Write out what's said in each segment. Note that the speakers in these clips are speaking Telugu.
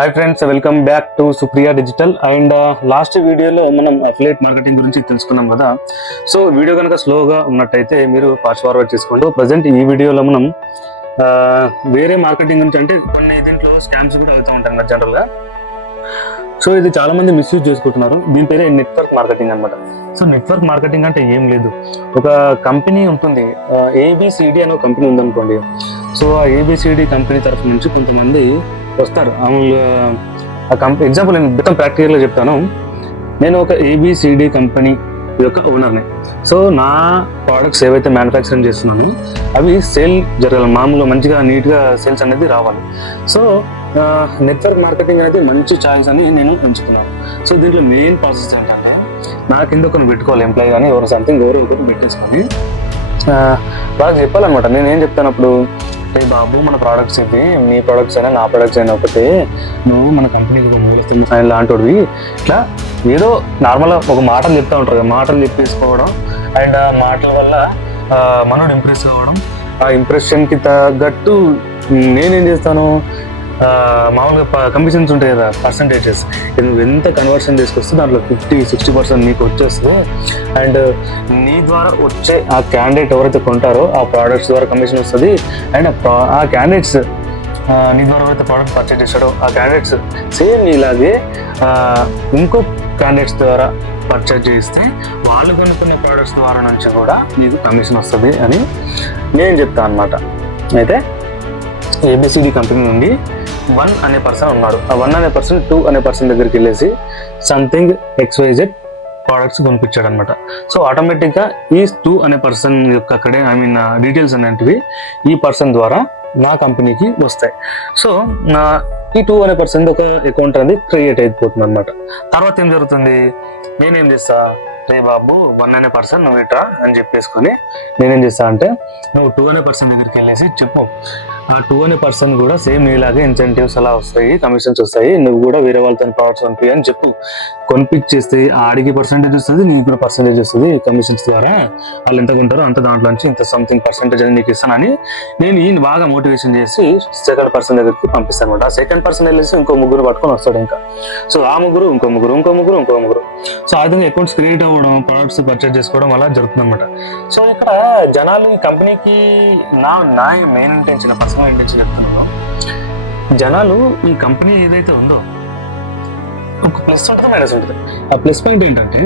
Hi friends, welcome back to Supriya digital. And last వీడియోలో మనం అఫిలియేట్ మార్కెటింగ్ గురించి తెలుసుకున్నాం కదా. సో వీడియో కనుక స్లోగా ఉన్నట్టయితే మీరు ఫాస్ట్ ఫార్వర్డ్ చేసుకోండి. ప్రజెంట్ ఈ వీడియోలో మనం వేరే మార్కెటింగ్ గురించి, అంటే కొన్ని దీంట్లో స్కామ్స్ కూడా అవుతూ ఉంటాయి కదా జనరల్గా. సో ఇది చాలా మంది మిస్యూజ్ చేసుకుంటున్నారు. దీని పేరే నెట్వర్క్ మార్కెటింగ్ అనమాట. సో నెట్వర్క్ మార్కెటింగ్ అంటే ఏం లేదు, ఒక కంపెనీ ఉంటుంది, ఏబిసిడి అనే ఒక కంపెనీ ఉందనుకోండి. సో ఆ ఏబిసిడి కంపెనీ తరఫు నుంచి కొంతమంది వస్తారు. ఆ కంపెనీ ఎగ్జాంపుల్ నేను మొత్తం ప్రాక్టికల్గా చెప్తాను. నేను ఒక ఏబిసిడి కంపెనీ యొక్క ఓనర్ని. సో నా ప్రోడక్ట్స్ ఏవైతే మ్యానుఫ్యాక్చరింగ్ చేస్తున్నానో అవి సేల్ జరగాలి, మామూలుగా మంచిగా నీట్గా సేల్స్ అనేది రావాలి. సో నెట్వర్క్ మార్కెటింగ్ అనేది మంచి ఛాయిస్ అని నేను ఎంచుకున్నాను. సో దీంట్లో మెయిన్ ప్రాసెస్ ఏంటంటే, నా కింద ఒకరు పెట్టుకోవాలి, ఎంప్లాయీ కానీ ఎవరు సంథింగ్ ఎవరు ఒకరు పెట్టేసుకొని వాళ్ళకి చెప్పాలన్నమాట. నేను ఏం చెప్తాను అప్పుడు, రే బాబు, మన ప్రోడక్ట్స్ ఇది, మీ ప్రోడక్ట్స్ అయినా నా ప్రోడక్ట్స్ అయినా ఒకటే, నువ్వు మన కంపెనీకి ఒక మూలస్తుంది సైన్ లాంటివి, ఇట్లా ఏదో నార్మల్గా ఒక మాటలు చెప్తా ఉంటారు కదా, మాటలు చెప్పేసుకోవడం. అండ్ ఆ మాటల వల్ల మనోడు ఇంప్రెస్ అవ్వడం. ఆ ఇంప్రెషన్కి తగ్గట్టు నేనేం చేస్తాను, మామూలుగా కమిషన్స్ ఉంటాయి కదా, పర్సంటేజెస్, నువ్వు ఎంత కన్వర్షన్ తీసుకొస్తే దాంట్లో 50-60% నీకు వచ్చేస్తుంది. అండ్ నీ ద్వారా వచ్చే ఆ క్యాండిడేట్ ఎవరైతే కొంటారో ఆ ప్రోడక్ట్స్ ద్వారా కమిషన్ వస్తుంది. అండ్ ఆ క్యాండిడేట్స్ నీ ద్వారా ఎవరైతే ప్రోడక్ట్ పర్చేజ్ చేస్తాడో ఆ క్యాండిడేట్స్ సేమ్ ఇలాగే ఇంకో క్యాండిడేట్స్ ద్వారా పర్చేజ్ చేస్తే వాళ్ళు కొనుక్కునే ప్రోడక్ట్స్ ద్వారా నుంచి కూడా నీకు కమిషన్ వస్తుంది అని నేను చెప్తాను అనమాట. అయితే ఏబిసిడి కంపెనీ నుండి 1 అనే పర్సన్ ఉన్నాడు. ఆ 1 అనే పర్సన్ 2 అనే పర్సన్ దగ్గరికి వెళ్ళేసి సంథింగ్ XYZ ప్రోడక్ట్స్ కొనిపించాడు అనమాట. సో ఆటోమేటిక్గా ఈ 2 అనే పర్సన్ యొక్క అక్కడే డీటెయిల్స్ అనేటివి ఈ పర్సన్ ద్వారా నా కంపెనీకి వస్తాయి. సో ఈ 2 అనే పర్సన్ ఒక అకౌంట్ అనేది క్రియేట్ అయిపోతుంది అనమాట. తర్వాత ఏం జరుగుతుంది, నేనేం చేస్తా, రే బాబు 1 అనే పర్సన్ నువ్వు ఇట్రా అని చెప్పేసుకొని నేనేం చేస్తా అంటే, నువ్వు 2 అనే పర్సన్ దగ్గరికి వెళ్ళేసి చెప్పు, ఆ 2 అనే పర్సన్ కూడా సేమ్ ఇలాగే ఇన్సెంటివ్స్ అలా వస్తాయి, కమిషన్స్ వస్తాయి, నువ్వు కూడా వేరే వాళ్ళతో ప్రోడక్ట్స్ కొనిపి అని చెప్పు. కొనిపించేస్తే ఆడికి పర్సెంటేజ్ వస్తుంది, నీకు కూడా పర్సెంటేజ్ వస్తుంది. కమిషన్స్ ద్వారా వాళ్ళు ఎంత కొంటారో అంత దాంట్లో నుంచి ఇంత సంథింగ్ పర్సెంటేజ్ అని నీకు ఇస్తానని నేను ఈయన బాగా మోటివేషన్ చేసి సెకండ్ పర్సన్ దగ్గరికి పంపిస్తాను అనమాట. ఆ సెకండ్ పర్సన్ వెళ్ళేసి ఇంకో ముగ్గురు పట్టుకొని వస్తాడు ఇంకా. సో ఆ ముగ్గురు ఇంకో ముగ్గురు. సో ఆ విధంగా అకౌంట్స్ క్రియేట్ అవ్వడం, ప్రొడక్ట్స్ పర్చేజ్ చేసుకోవడం అలా జరుగుతుంది అనమాట. సో ఇక్కడ జనాలు ఈ కంపెనీకి నా మెయిన్ ఇంటెన్షన్, పర్సనల్ ఇంటెన్షన్ చెప్తున్నాను, జనాలు ఈ కంపెనీ ఏదైతే ఉందో ఒక ప్లస్ ఉంటుంది, మైనస్ ఉంటుంది. ఆ ప్లస్ పాయింట్ ఏంటంటే,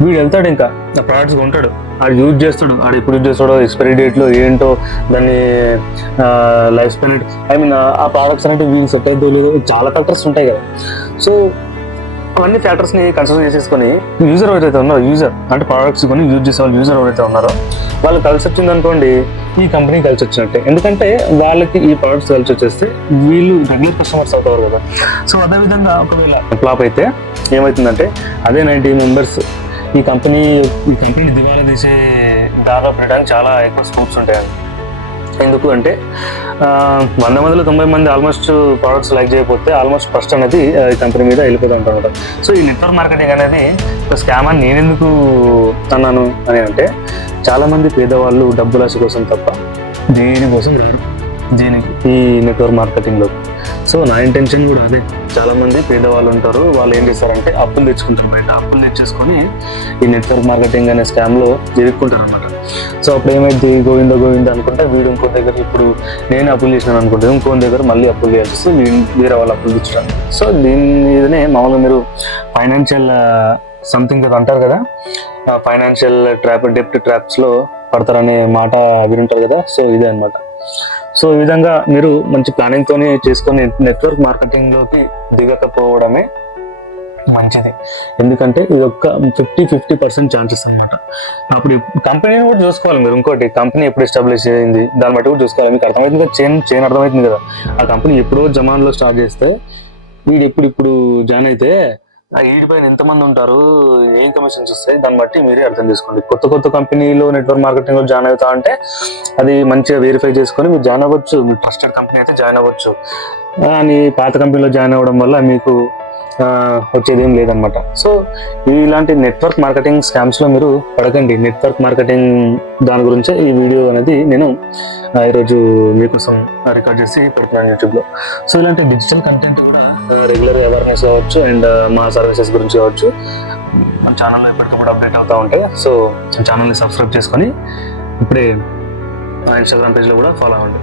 వీడు వెళ్తాడు ఇంకా ఆ ప్రోడక్ట్స్ కొంటాడు, ఆడు యూజ్ చేస్తాడు, ఆడు ఎప్పుడు యూజ్ చేస్తాడో, ఎక్స్పైరీ డేట్లో ఏంటో, దాన్ని లైఫ్ స్పాన్, ఆ ప్రోడక్ట్స్ అనేవి వీళ్ళు సెట్ అవుతుందో లేదో, చాలా ఫ్యాక్టర్స్ ఉంటాయి కదా. సో అవన్నీ ఫ్యాక్టర్స్ని కన్సిడర్ చేసేసుకొని యూజర్ ఎవరైతే ఉన్నారో, యూజర్ అంటే ప్రోడక్ట్స్ కొని యూజ్ చేసే వాళ్ళు యూజర్ ఎవరైతే ఉన్నారో వాళ్ళు కలిసి వచ్చింది అనుకోండి, ఈ కంపెనీ కలిసి వచ్చినట్టే. ఎందుకంటే వాళ్ళకి ఈ ప్రోడక్ట్స్ కలిసి వచ్చేస్తే వీళ్ళు రెగ్యులర్ కస్టమర్స్ అవుతారు కదా. సో అదేవిధంగా ఒకవేళ ఫ్లాప్ అయితే ఏమవుతుందంటే, అదే 90 మెంబర్స్ ఈ కంపెనీ దివాలా తీసే దాదాపు పెట్టడానికి చాలా ఎక్కువ స్కోప్స్ ఉంటాయి. ఎందుకు అంటే 100 మందిలో 90 మంది ఆల్మోస్ట్ ప్రోడక్ట్స్ లైక్ చేయకపోతే ఆల్మోస్ట్ ఫస్ట్ అనేది ఈ కంపెనీ మీద వెళ్ళిపోతూ ఉంటారు. సో ఈ నెట్వర్క్ మార్కెటింగ్ అనేది ఒక స్కామ్ అని నేను ఎందుకు అన్నాను అని అంటే, చాలామంది పేదవాళ్ళు డబ్బుల ఆశ కోసం తప్ప దేనికోసం రారు దీనికి, ఈ నెట్వర్క్ మార్కెటింగ్లో. సో నా ఇంటెన్షన్ కూడా అదే. చాలామంది పేదవాళ్ళు ఉంటారు, వాళ్ళు ఏం చేస్తారంటే అప్పులు తెచ్చుకుంటారు, బయట అప్పులు తెచ్చేసుకొని ఈ నెట్వర్క్ మార్కెటింగ్ అనే స్కామ్లో జరుపుకుంటారు అనమాట. సో అప్పుడు ఏమైంది, గోవింద అనుకుంటే వీడు ఇంకో దగ్గర, ఇప్పుడు నేను అప్పులు చేసినాను అనుకుంటే ఇంకో దగ్గర మళ్ళీ అప్పులు చేయాల్సి వేరే వాళ్ళు అప్పులు తెచ్చుతారు. సో దీని మీదనే మామూలుగా మీరు ఫైనాన్షియల్ సంథింగ్ అంటారు కదా, ఫైనాన్షియల్ డెప్ట్ ట్రాప్స్లో పడతారనే మాట వినుంటారు కదా. సో ఇదే అనమాట. సో ఈ విధంగా మీరు మంచి ప్లానింగ్తోనే చేసుకొని నెట్వర్క్ మార్కెటింగ్లోకి దిగకపోవడమే మంచిది. ఎందుకంటే ఇది ఒక 50% ఛాన్సెస్ అనమాట. అప్పుడు కంపెనీని కూడా చూసుకోవాలి మీరు. ఇంకోటి, కంపెనీ ఎప్పుడు ఎస్టాబ్లిష్ అయింది దాన్ని బట్టి కూడా చూసుకోవాలి. మీకు అర్థమవుతుంది కదా, చైన్ అర్థమవుతుంది కదా. ఆ కంపెనీ ఎప్పుడో జమాన్లో స్టార్ట్ చేస్తే వీడు ఇప్పుడు జాయిన్ అయితే వీడిపైన ఎంతమంది ఉంటారు, ఏం కమిషన్స్ వస్తాయి, దాన్ని బట్టి మీరే అర్థం చేసుకోండి. కొత్త కంపెనీలో నెట్వర్క్ మార్కెటింగ్లో జాయిన్ అవుతా అంటే అది మంచిగా వెరిఫై చేసుకొని మీరు జాయిన్ అవ్వచ్చు. మీరు ట్రస్టెడ్ కంపెనీ అయితే జాయిన్ అవ్వచ్చు. అని పాత కంపెనీలో జాయిన్ అవ్వడం వల్ల మీకు వచ్చేది ఏం లేదనమాట. సో ఇలాంటి నెట్వర్క్ మార్కెటింగ్ స్కామ్స్లో మీరు పడకండి. నెట్వర్క్ మార్కెటింగ్ దాని గురించే ఈ వీడియో అనేది నేను ఈరోజు మీకోసం రికార్డ్ చేసి పెడుతున్నాను యూట్యూబ్లో. సో ఇలాంటి డిజిటల్ కంటెంట్ కూడా రెగ్యులర్ అవేర్నెస్ కావచ్చు అండ్ మా సర్వీసెస్ గురించి కావచ్చు మన ఛానల్లో ఎప్పటికప్పుడు అప్డేట్ అవుతూ ఉంటాయి. సో ఛానల్ని సబ్స్క్రైబ్ చేసుకొని ఇప్పుడే మా ఇన్స్టాగ్రామ్ పేజ్లో కూడా ఫాలో అవ్వండి.